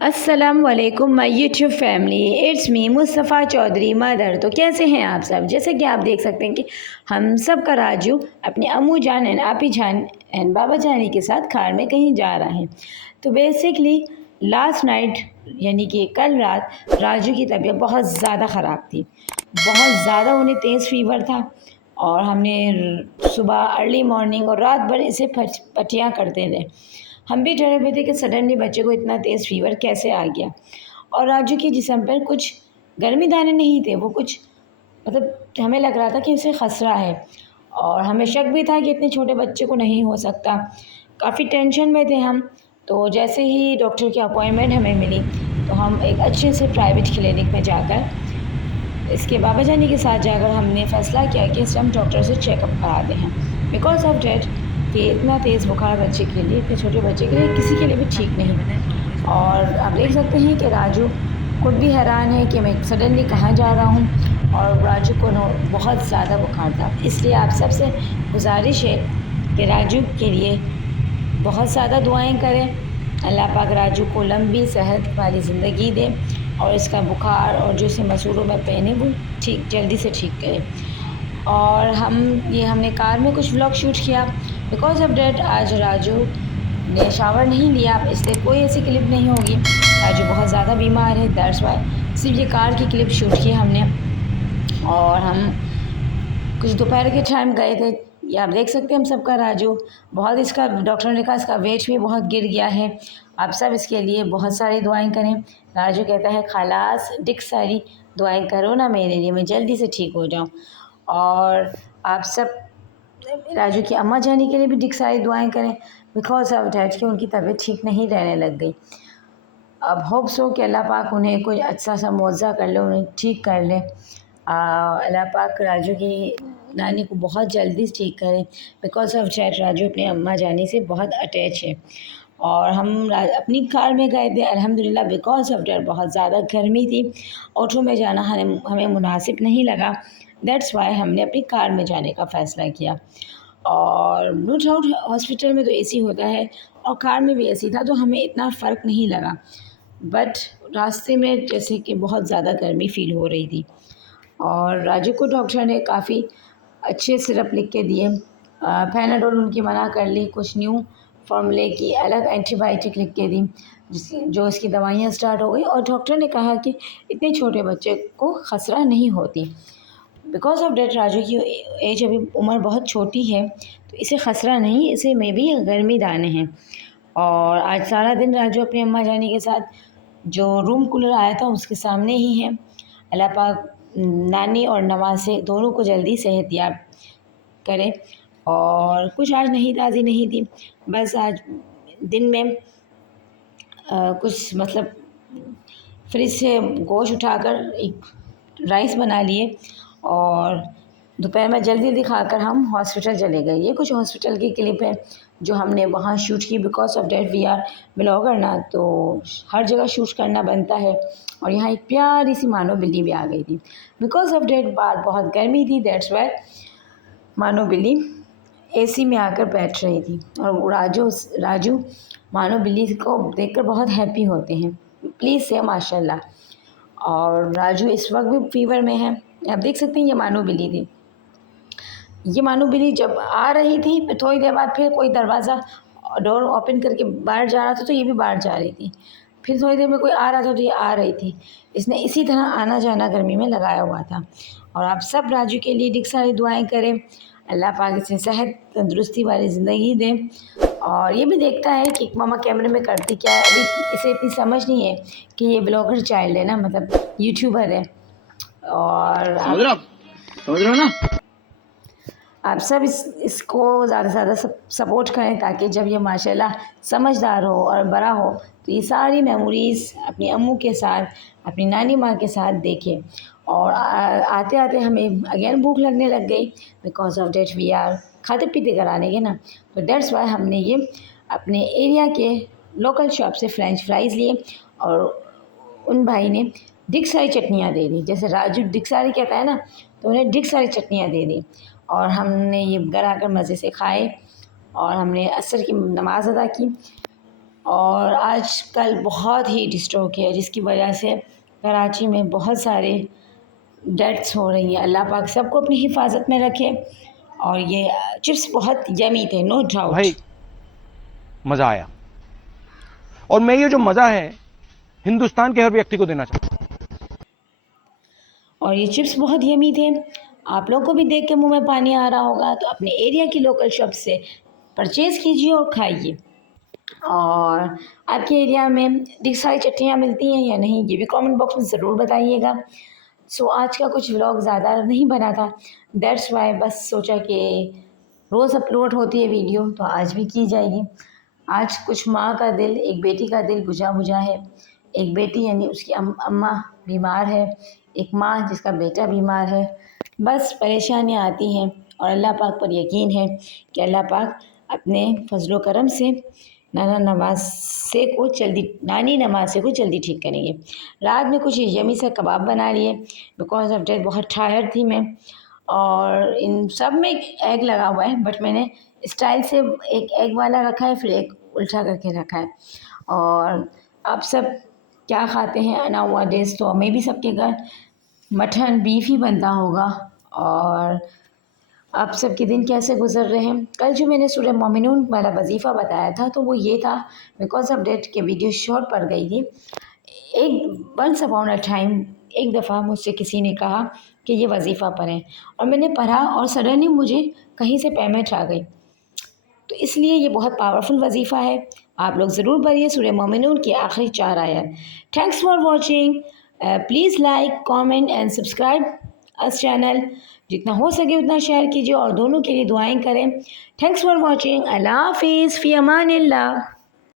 अस्सलाम वालेकुम my YouTube family. It's me Mustafa Chaudhary mother. तो कैसे हैं आप सब? जैसे कि आप देख सकते हैं कि हम सब का राजू अपने अम्मू जान एंड आपी जान एंड बाबा जानी के साथ कार में कहीं जा रहा है। तो बेसिकली लास्ट नाइट यानी कि कल रात राजू की तबीयत बहुत ज़्यादा ख़राब थी। बहुत ज़्यादा उन्हें तेज़ फीवर था और हमने सुबह अर्ली मॉर्निंग और रात भर इसे पटियाँ करते रहे। हम भी डरे हुए थे कि सडनली बच्चे को इतना तेज़ फीवर कैसे आ गया। और राजू के जिस्म पर कुछ गर्मी दाने नहीं थे, वो कुछ मतलब हमें लग रहा था कि उसे खसरा है और हमें शक भी था कि इतने छोटे बच्चे को नहीं हो सकता। काफ़ी टेंशन में थे हम। तो जैसे ही डॉक्टर की अपॉइंटमेंट हमें मिली तो हम एक अच्छे से प्राइवेट क्लिनिक में जाकर इसके बाबा जानी के साथ जाकर हमने फ़ैसला किया कि इस हम डॉक्टर से चेकअप कराते हैं। बिकॉज ऑफ डेट कि इतना तेज़ बुखार बच्चे के लिए, इतने छोटे बच्चे के लिए, किसी के लिए भी ठीक नहीं। और आप देख सकते हैं कि राजू खुद भी हैरान है कि मैं सडनली कहाँ जा रहा हूँ। और राजू को बहुत ज़्यादा बुखार था, इसलिए आप सबसे गुजारिश है कि राजू के लिए बहुत ज़्यादा दुआएं करें। अल्लाह पाक राजू को लंबी सेहत वाली ज़िंदगी दे और इसका बुखार और जो इसे मसूड़ों में पेन है वो ठीक जल्दी से ठीक करे। और हमने कार में कुछ व्लॉग शूट किया। बिकॉज ऑफ डेट आज राजू ने शावर नहीं लिया, इसलिए कोई ऐसी क्लिप नहीं होगी। राजू बहुत ज़्यादा बीमार है, दैट्स वाई सिर्फ ये कार की क्लिप शूट की हमने। और हम कुछ दोपहर के टाइम गए थे। ये आप देख सकते हैं हम सबका राजू बहुत, इसका डॉक्टर ने कहा इसका वेट भी बहुत गिर गया है। आप सब इसके लिए बहुत सारी दुआएं करें। राजू कहता है खालास डिक सारी दुआएं करो ना मेरे लिए, मैं जल्दी से ठीक हो जाऊं। और आप सब राजू की अम्मा जानी के लिए भी ढेर सारी दुआएं करें। बिकॉज ऑफ डैट कि उनकी तबीयत ठीक नहीं रहने लग गई। अब होप सो कि अल्लाह पाक उन्हें कोई अच्छा सा मुआवजा कर ले, उन्हें ठीक कर ले। अल्लाह पाक राजू की नानी को बहुत जल्दी ठीक करें। बिकॉज ऑफ डैट राजू अपनी अम्मा जानी से बहुत अटैच है। और हम अपनी कार में गए थे अल्हम्दुलिल्लाह। बिकॉज ऑफ डैट बहुत ज़्यादा गर्मी थी, ऑटो में जाना हमें मुनासिब नहीं लगा। दैट्स वाई हमने अपनी कार में जाने का फ़ैसला किया। और नो डाउट हॉस्पिटल में तो एसी होता है और कार में भी एसी था, तो हमें इतना फ़र्क नहीं लगा। बट रास्ते में जैसे कि बहुत ज़्यादा गर्मी फ़ील हो रही थी और राजू को डॉक्टर ने काफ़ी अच्छे सिरप लिख के दिए। पैनाडोल उनकी मना कर ली, कुछ न्यू फार्मूले की अलग एंटीबायोटिक लिख के दी जो इसकी दवाइयाँ स्टार्ट हो गई। और डॉक्टर ने कहा कि इतने छोटे बच्चे को खसरा नहीं होती। बिकॉज ऑफ डेट राजू की एज अभी उम्र बहुत छोटी है, तो इसे खसरा नहीं, इसे में भी गर्मी दाने हैं। और आज सारा दिन राजू अपनी अम्मा जानी के साथ जो रूम कूलर आया था उसके सामने ही है। अल्लाह पाक नानी और नवासे दोनों को जल्दी सेहतयाब करे। और कुछ आज नहीं ताज़ी नहीं थी, बस आज दिन में कुछ मतलब फ्रिज से गोश्त उठाकर एक राइस बना लिए और दोपहर में जल्दी जल्दी खाकर हम हॉस्पिटल चले गए। ये कुछ हॉस्पिटल की क्लिप है जो हमने वहाँ शूट की। Because of that we are blogger ना, तो हर जगह शूट करना बनता है। और यहाँ एक प्यारी सी मानो बिल्ली भी आ गई थी। बिकॉज ऑफ डेट बाहर बहुत गर्मी थी, दैट्स वाई मानो बिल्ली एसी में आकर बैठ रही थी। और राजू मानो बिल्ली को देखकर बहुत हैप्पी होते हैं। प्लीज़ से माशाल्लाह। और राजू इस वक्त भी फीवर में है। आप देख सकते हैं ये मानो बिल्ली थी। ये मानो बिल्ली जब आ रही थी फिर थोड़ी देर बाद फिर कोई दरवाज़ा डोर ओपन करके बाहर जा रहा था तो ये भी बाहर जा रही थी। फिर थोड़ी देर में कोई आ रहा था तो ये आ रही थी। इसने इसी तरह आना जाना गर्मी में लगाया हुआ था। और आप सब राजू के लिए ढेर सारी दुआएं करें। अल्लाह पाक इसे सेहत तंदुरुस्ती वाली ज़िंदगी दे। और ये भी देखता है कि मामा कैमरे में करती क्या है। अभी इसे इतनी समझ नहीं है कि ये ब्लॉगर चाइल्ड है ना, मतलब यूट्यूबर है। और समझ रहे हो ना। आप सब इसको ज़्यादा से ज़्यादा सपोर्ट करें ताकि जब ये माशाल्लाह समझदार हो और बड़ा हो तो ये सारी मेमोरीज़ अपनी अम्मू के साथ, अपनी नानी माँ के साथ देखे। और आते आते हमें अगेन भूख लगने लग गई। Because of that we are खाते पीते कराने के ना, तो डेट्स वाई हमने ये अपने एरिया के लोकल शॉप से फ्रेंच फ्राइज़ लिए। और उन भाई ने ढेर सारी चटनियाँ दे दी। जैसे राजू ढेर सारी कहता है ना, तो उन्हें ढेर सारी चटनियाँ दे दी। और हमने ये घर आकर मज़े से खाए और हमने असर की नमाज़ अदा की। और आजकल बहुत हीट स्ट्रोक है, जिसकी वजह से कराची में बहुत सारे डेथ्स हो रही हैं। अल्लाह पाक सबको अपनी हिफाजत में रखे। और ये चिप्स बहुत यमी थे, नो तो डाउट। भाई मज़ा आया, और मैं ये जो मज़ा है हिंदुस्तान के हर व्यक्ति को देना चाहता हूँ। और ये चिप्स बहुत यमी थे। आप लोगों को भी देख के मुंह में पानी आ रहा होगा, तो अपने एरिया की लोकल शॉप से परचेज़ कीजिए और खाइए। और आपके एरिया में ढेर सारी चटनियाँ मिलती हैं या नहीं, ये भी कमेंट बॉक्स में ज़रूर बताइएगा। सो आज का कुछ व्लॉग ज़्यादा नहीं बना था, दैट्स वाई बस सोचा कि रोज़ अपलोड होती है वीडियो, तो आज भी की जाएगी। आज कुछ माँ का दिल, एक बेटी का दिल बुझा बुझा है। एक बेटी यानी उसकी अम्मा बीमार है, एक माँ जिसका बेटा बीमार है। बस परेशानियाँ आती हैं और अल्लाह पाक पर यकीन है कि अल्लाह पाक अपने फजलो करम से नानी नवासे को जल्दी ठीक करेंगे। रात में कुछ यमी सा कबाब बना लिए, बिकॉज ऑफ डेथ बहुत टायर्ड थी मैं। और इन सब में एग लगा हुआ है, बट मैंने स्टाइल से एक एग वाला रखा है, फिर एक उल्टा करके रखा है। और आप सब क्या खाते हैं अना हुआ डेज, तो मे भी सबके घर मटन बीफ ही बनता होगा। और आप सबके दिन कैसे गुजर रहे हैं? कल जो मैंने सूरह मोमिनून वाला वजीफ़ा बताया था, तो वो ये था, बिकॉज ऑफ डेट के वीडियो शॉर्ट पड़ गई थी। एक वंस अपॉन अ टाइम एक दफ़ा मुझसे किसी ने कहा कि ये वजीफ़ा पढ़ें, और मैंने पढ़ा और सडनली मुझे कहीं से पेमेंट आ गई। तो इसलिए ये बहुत पावरफुल वजीफ़ा है, आप लोग ज़रूर पढ़िए सूरह मोमिनून की आखिरी 4 आयत। Thanks for watching. Please like comment and subscribe us channel. जितना हो सके उतना शेयर कीजिए और दोनों के लिए दुआएं करें। Thanks for watching. अल्लाह हाफिज़, फ़ी अमानिल्लाह।